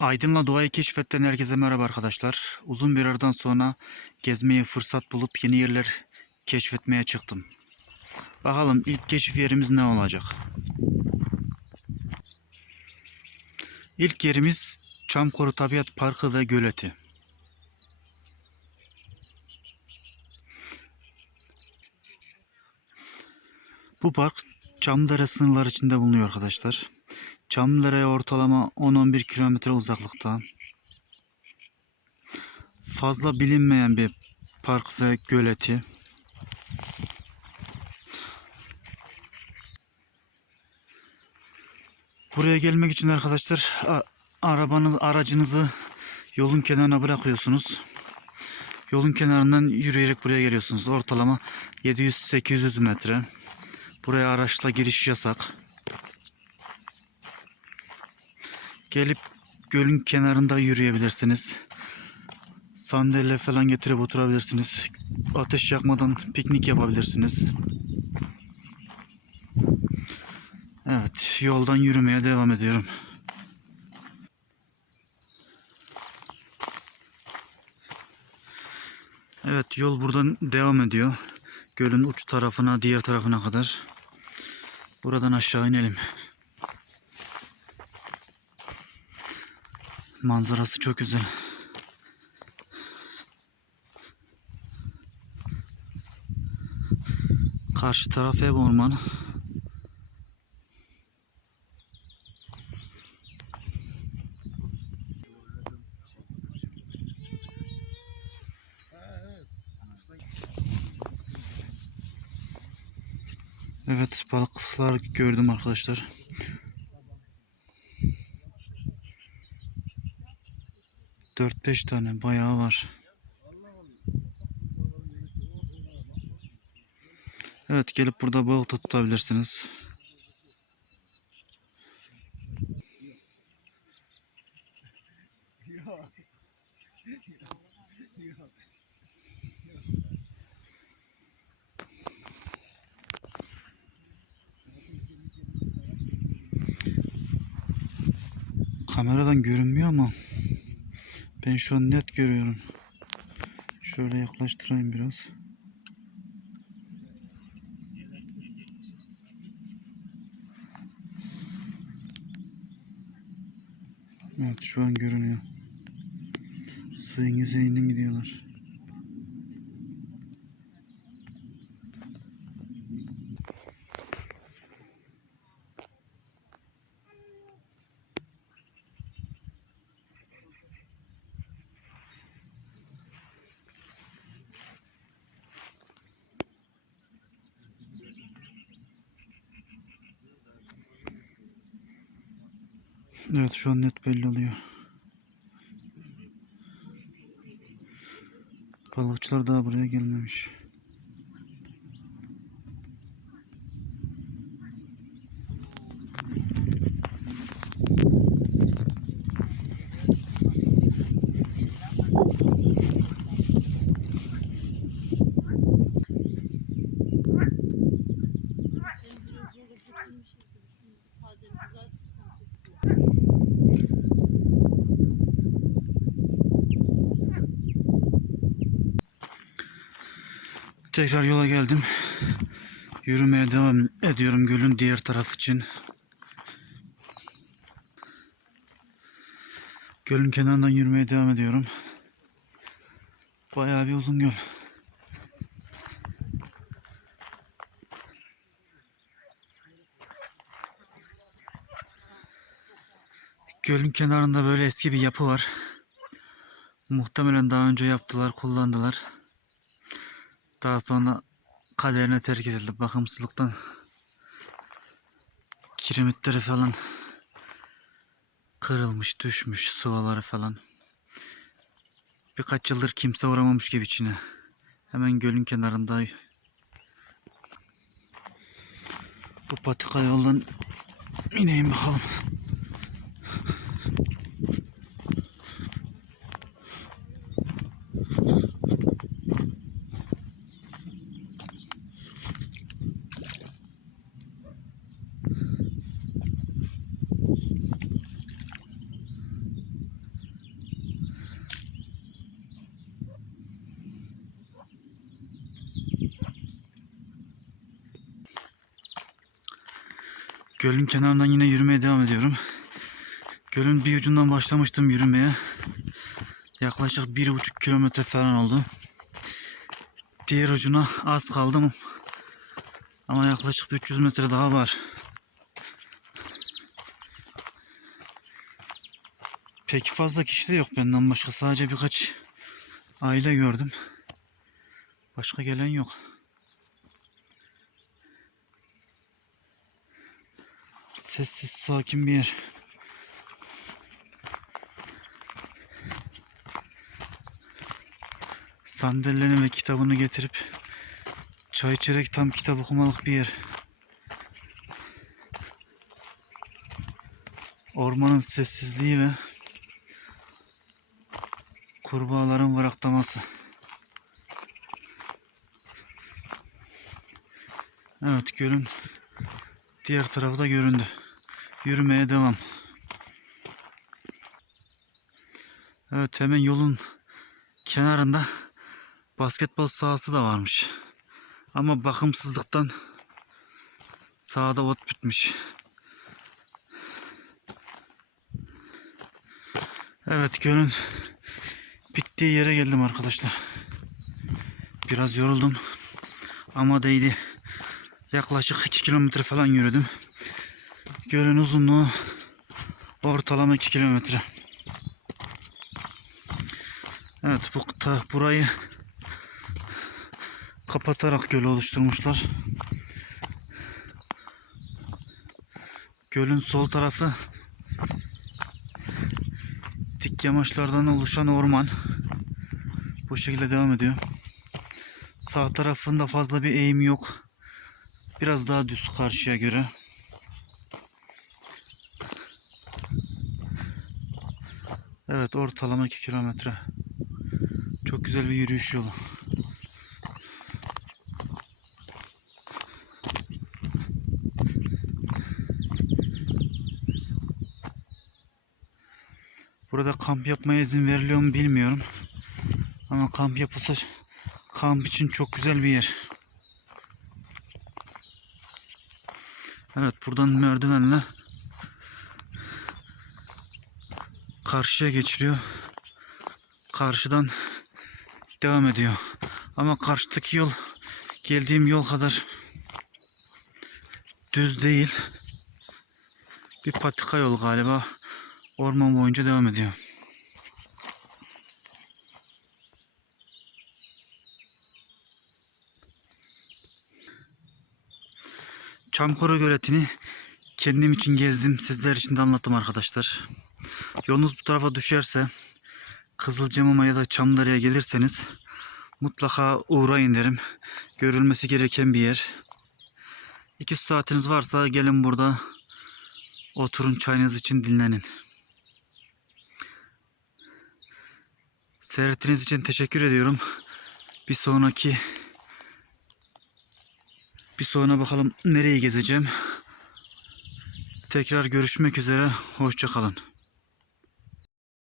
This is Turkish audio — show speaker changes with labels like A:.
A: Aydın'la doğayı keşfetten herkese merhaba arkadaşlar. Uzun bir aradan sonra gezmeye fırsat bulup yeni yerler keşfetmeye çıktım. Bakalım ilk keşif yerimiz ne olacak? İlk yerimiz Çamkoru Tabiat Parkı ve Göleti. Bu park Çamdere sınırları içinde bulunuyor arkadaşlar. Çamlıdere'ye ortalama 10-11 kilometre uzaklıkta. Fazla bilinmeyen bir park ve göleti. Buraya gelmek için arkadaşlar arabanız aracınızı yolun kenarına bırakıyorsunuz. Yolun kenarından yürüyerek buraya geliyorsunuz. Ortalama 700-800 metre. Buraya araçla giriş yasak. Gelip gölün kenarında yürüyebilirsiniz. Sandalye falan getirip oturabilirsiniz. Ateş yakmadan piknik yapabilirsiniz. Evet, yoldan yürümeye devam ediyorum. Evet, yol buradan devam ediyor. Gölün uç tarafına, diğer tarafına kadar. Buradan aşağı inelim. Manzarası çok güzel. Karşı taraf ev ormanı. Evet balıklar gördüm arkadaşlar. Dört beş tane bayağı var. Evet gelip burada balık da tutabilirsiniz. Kameradan görünmüyor ama ben şu an net görüyorum. Şöyle yaklaştırayım biraz. Evet şu an görünüyor. Suyun yüzeyinden gidiyorlar. Evet şu an net belli oluyor. Balıkçılar daha buraya gelmemiş. Tekrar yola geldim. Yürümeye devam ediyorum gölün diğer taraf için. Gölün kenarından yürümeye devam ediyorum. Bayağı bir uzun göl. Gölün kenarında böyle eski bir yapı var. Muhtemelen daha önce yaptılar, kullandılar. Daha sonra kaderine terk edildi bakımsızlıktan. Kiremitleri falan kırılmış, düşmüş, sıvaları falan. Birkaç yıldır kimse uğramamış gibi içine. Hemen gölün kenarında bu patika yoldan ineyim bakalım. Gölün kenarından yine yürümeye devam ediyorum. Gölün bir ucundan başlamıştım yürümeye. Yaklaşık bir buçuk kilometre falan oldu. Diğer ucuna az kaldım. Ama yaklaşık 300 metre daha var. Pek fazla kişi de yok benden başka. Sadece birkaç aile gördüm. Başka gelen yok. Sessiz sakin bir yer. Sandalyenin ve kitabını getirip çay içerek tam kitap okumalık bir yer. Ormanın sessizliği ve kurbağaların vıraktaması. Evet gölün diğer tarafı da göründü. Yürümeye devam. Evet hemen yolun kenarında basketbol sahası da varmış. Ama bakımsızlıktan sahada ot bitmiş. Evet gölün bittiği yere geldim arkadaşlar. Biraz yoruldum ama değdi. Yaklaşık 2 kilometre falan yürüdüm. Gölün uzunluğu ortalama 2 kilometre. Evet bu ta, burayı kapatarak gölü oluşturmuşlar. Gölün sol tarafı dik yamaçlardan oluşan orman. Bu şekilde devam ediyor. Sağ tarafında fazla bir eğim yok. Biraz daha düz karşıya göre. Evet ortalama 2 kilometre. Çok güzel bir yürüyüş yolu. Burada kamp yapmaya izin veriliyor mu bilmiyorum. Ama kamp yapılsa kamp için çok güzel bir yer. Evet buradan merdivenle karşıya geçiliyor. Karşıdan devam ediyor. Ama karşıdaki yol geldiğim yol kadar düz değil. Bir patika yol galiba. Orman boyunca devam ediyor. Çamkoru göletini kendim için gezdim. Sizler için de anlattım arkadaşlar. Yolunuz bu tarafa düşerse Kızılcamama ya da Çamdarı'ya gelirseniz mutlaka uğrayın derim. Görülmesi gereken bir yer. 2 saatiniz varsa gelin burada oturun çayınız için dinlenin. Seyrettiğiniz için teşekkür ediyorum. Bir sonraki bir sonra bakalım nereye gezeceğim. Tekrar görüşmek üzere. Hoşçakalın.